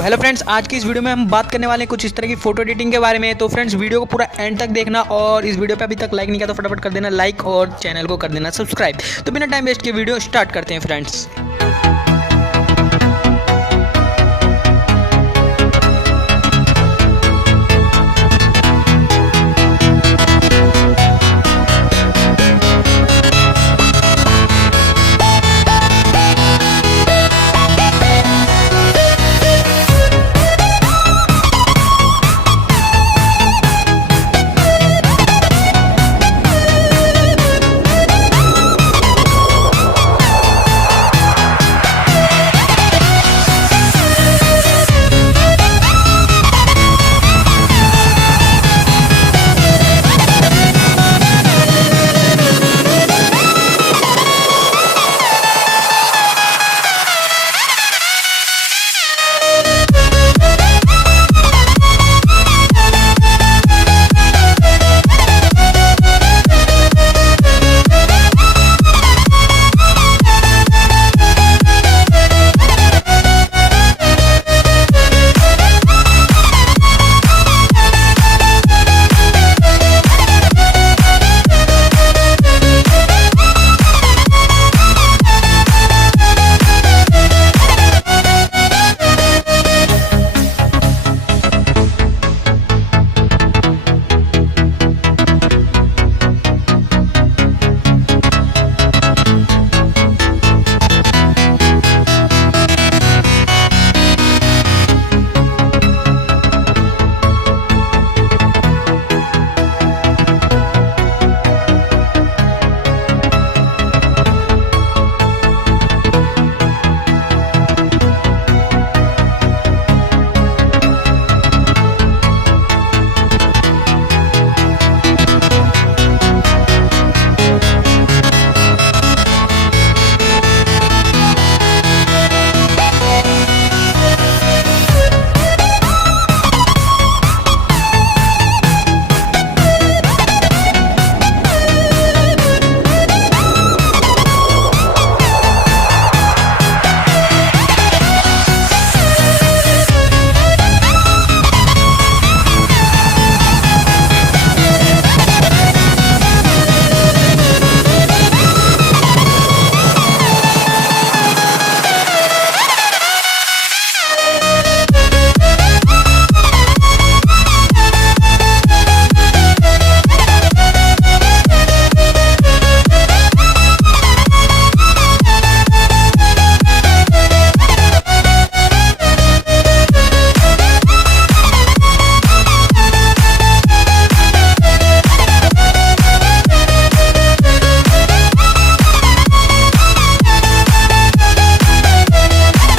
तो hello friends, आज की इस वीडियो में हम बात करने वाले हैं कुछ इस तरह की फोटो एडिटिंग के बारे में। तो फ्रेंड्स वीडियो को पूरा एंड तक देखना और इस वीडियो पे अभी तक लाइक नहीं किया तो फटाफट कर देना लाइक और चैनल को कर देना सब्सक्राइब। तो बिना टाइम वेस्ट के वीडियो स्टार्ट करते हैं फ्रेंड्स।